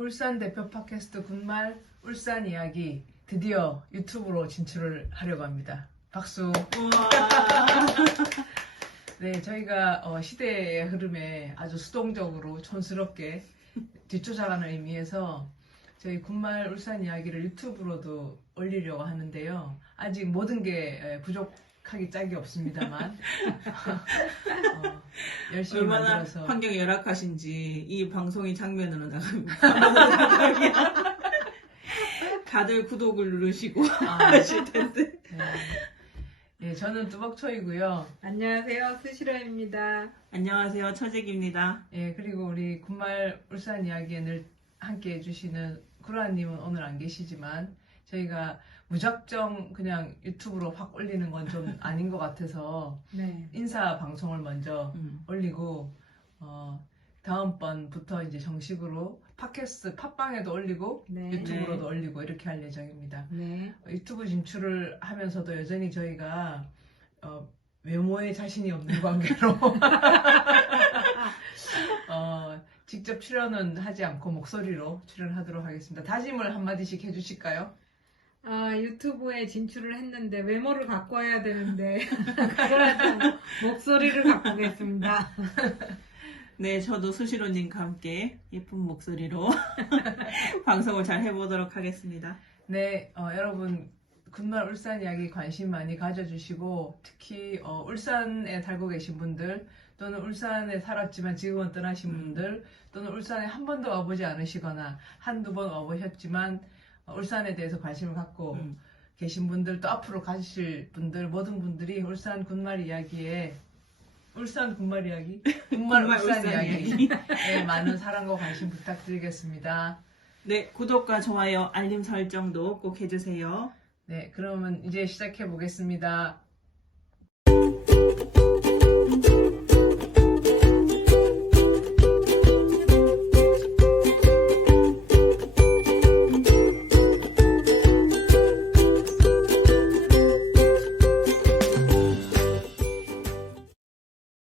울산 대표 팟캐스트 군말 울산 이야기 드디어 유튜브로 진출을 하려고 합니다. 박수. 네, 저희가 어, 시대의 흐름에 아주 수동적으로 촌스럽게 뒤쫓아가는 의미에서 저희 군말 울산 이야기를 유튜브로도 올리려고 하는데요. 아직 모든 게 에, 부족하기 짝이 없습니다만 어, 열심히 얼마나 만들어서 환경이 열악하신지 이 방송이 장면으로 나갑니다. 다들 구독을 누르시고 아, 하실 텐데. 네. 예, 저는 뚜벅초이고요. 안녕하세요. 스시로입니다. 안녕하세요. 처직입니다. 예, 그리고 우리 군말 울산 이야기에 늘 함께 해주시는 구라님은 오늘 안 계시지만 저희가 무작정 그냥 유튜브로 확 올리는 건 좀 아닌 것 같아서 네. 인사 방송을 먼저 음. 올리고 어, 다음번부터 이제 정식으로 팟캐스트 팟빵에도 올리고 네. 유튜브로도 올리고 이렇게 할 예정입니다. 네. 유튜브 진출을 하면서도 여전히 저희가 어, 외모에 자신이 없는 관계로 어, 직접 출연은 하지 않고 목소리로 출연하도록 하겠습니다. 다짐을 한마디씩 해주실까요? 아, 유튜브에 진출을 했는데 외모를 갖고 와야 되는데 그래도 목소리를 갖고 오겠습니다. 네, 저도 수시로님과 함께 예쁜 목소리로 방송을 잘 해보도록 하겠습니다. 네, 어, 여러분 군말 울산 이야기 관심 많이 가져주시고 특히 어, 울산에 살고 계신 분들 또는 울산에 살았지만 지금은 떠나신 분들 또는 울산에 한 번도 와보지 않으시거나 한두 번 와보셨지만 어, 울산에 대해서 관심을 갖고 음. 계신 분들 또 앞으로 가실 분들 모든 분들이 울산 군말 이야기에 울산 군말 이야기? 군말 군말 울산, 울산 이야기 에 많은 사랑과 관심 부탁드리겠습니다. 네, 구독과 좋아요, 알림 설정도 꼭 해주세요. 네, 그러면 이제 시작해 보겠습니다.